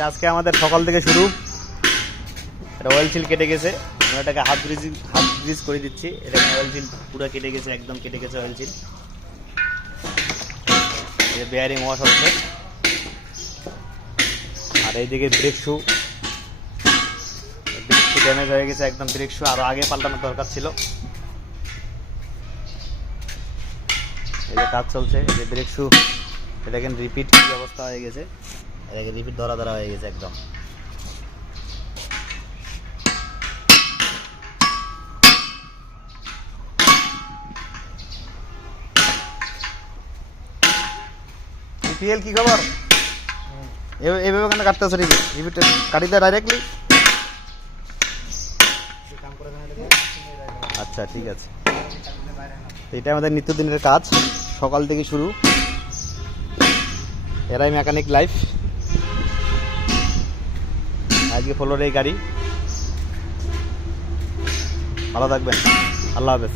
যে আজকে আমাদের সকাল থেকে শুরু। এটা অয়েল সিল কেটে গেছে, আমরা এটাকে হাত গ্রিজ করে দিচ্ছি। এটা অয়েল সিল পুরো কেটে গেছে, একদম কেটে গেছে অয়েল সিল। এই বেয়ারিং ওয়াশ হচ্ছে। আর এইদিকে ব্রেক শু ড্যামেজ হয়ে গেছে একদম। ব্রেক শু আরো আগে পাল্টানোর দরকার ছিল। এই যে কাজ চলছে, এই যে ব্রেক শু, এটা কিন্তু রিপিট কি অবস্থা হয়ে গেছে, এটাকে রিপিট ধরা হয়ে গেছে একদম। পিএল কি খবর? এইভাবে কেন কাটতেছে? রিপিট কাটি দেয় ডাইরেক্টলি? আচ্ছা ঠিক আছে। এটা আমাদের নিত্যদিনের কাজ, সকাল থেকে শুরু। এরাই মেকানিক লাইফ। আজকে ফ্লোরে এই গাড়ি। ভালো থাকবেন, আল্লাহ হাফেজ।